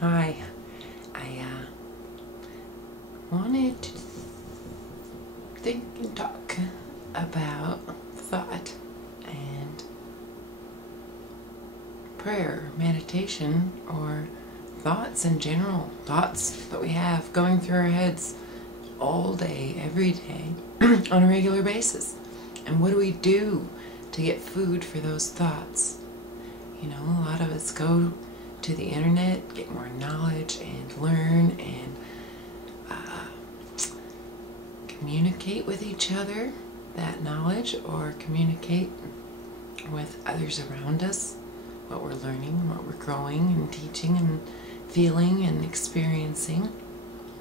Hi, I wanted to think and talk about thought and prayer, meditation, or thoughts in general, thoughts that we have going through our heads all day, every day, on a regular basis. And what do we do to get food for those thoughts? You know, a lot of us go to the internet, get more knowledge and learn and communicate with each other that knowledge, or communicate with others around us what we're learning, what we're growing and teaching and feeling and experiencing,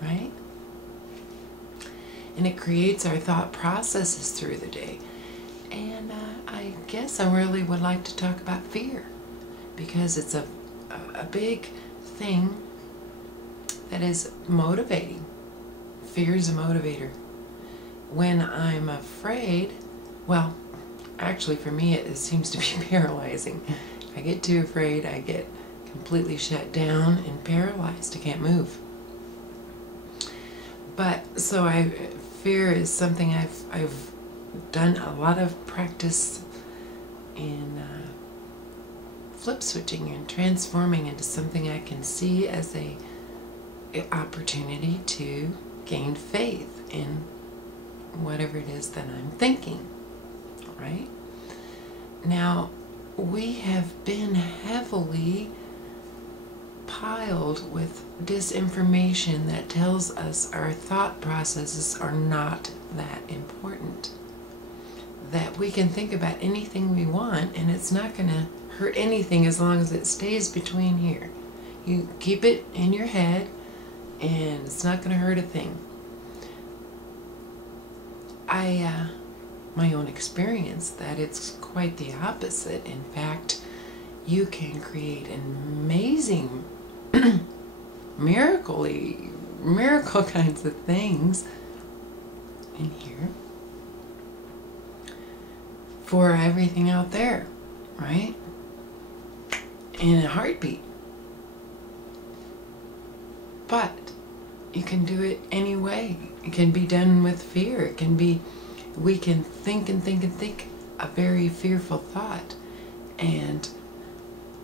right? And it creates our thought processes through the day. And I guess I really would like to talk about fear, because it's a big thing that is motivating. Fear is a motivator. When I'm afraid, well, actually for me it seems to be paralyzing. If I get too afraid, I get completely shut down and paralyzed. I can't move. But so fear is something I've done a lot of practice in flip switching and transforming into something I can see as an opportunity to gain faith in whatever it is that I'm thinking, right? Now, we have been heavily piled with disinformation that tells us our thought processes are not that important. That we can think about anything we want and it's not going to hurt anything as long as it stays between here. You keep it in your head and it's not going to hurt a thing. My own experience, that it's quite the opposite. In fact, you can create amazing miracle kinds of things in here for everything out there, right? In a heartbeat. But you can do it anyway. It can be done with fear. It can be, we can think and think and think a very fearful thought and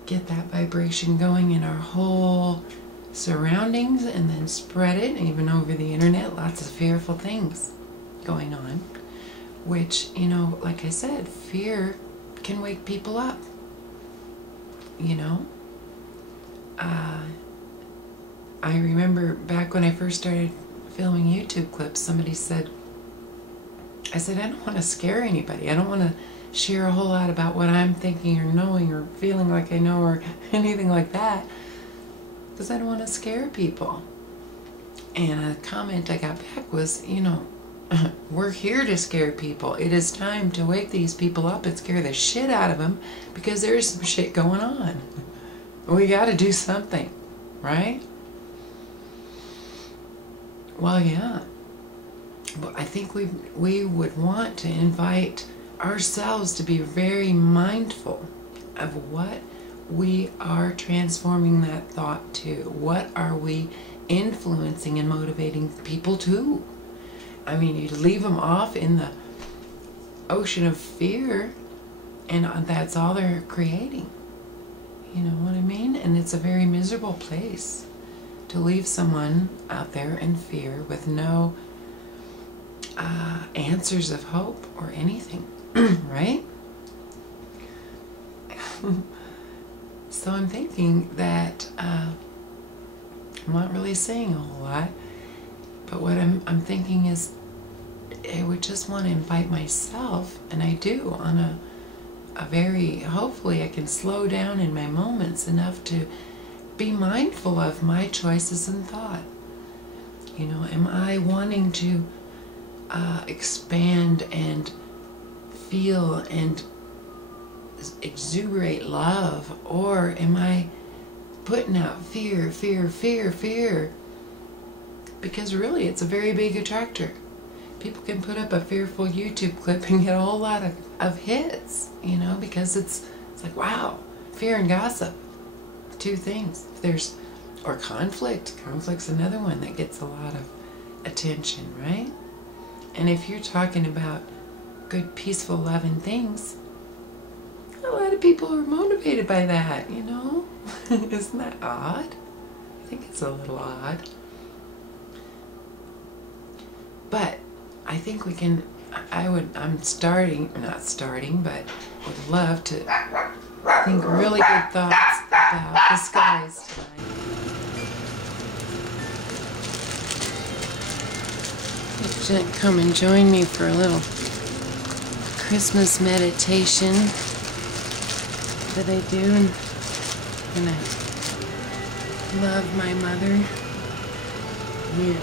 get that vibration going in our whole surroundings and then spread it, even over the internet. Lots of fearful things going on, which, you know, like I said, fear can wake people up, you know. I remember back when I first started filming YouTube clips, somebody said, I don't want to scare anybody. I don't want to share a whole lot about what I'm thinking or knowing or feeling like I know or anything like that, because I don't want to scare people. And a comment I got back was, you know, we're here to scare people. It is time to wake these people up and scare the shit out of them, because there's some shit going on. We got to do something, right? Well, yeah. But I think we would want to invite ourselves to be very mindful of what we are transforming that thought to. What are we influencing and motivating people to? I mean, you leave them off in the ocean of fear, and that's all they're creating. You know what I mean? And it's a very miserable place to leave someone out there in fear with no answers of hope or anything, right? So I'm thinking that I'm not really saying a whole lot, but what I'm thinking is I would just want to invite myself, and I do, on a very, hopefully I can slow down in my moments enough to be mindful of my choices and thought. You know, am I wanting to expand and feel and exuberate love, or am I putting out fear, fear, fear, fear? Because really it's a very big attractor. People can put up a fearful YouTube clip and get a whole lot of hits, you know, because it's like, wow, fear and gossip, two things. If there's Or conflict. Conflict's another one that gets a lot of attention, right? And if you're talking about good, peaceful, loving things, a lot of people are motivated by that, you know? Isn't that odd? I think it's a little odd. But I think we can, I'm starting, not starting, but would love to think really good thoughts about the skies tonight. Come and join me for a little Christmas meditation that I do, and I love my mother. Yeah.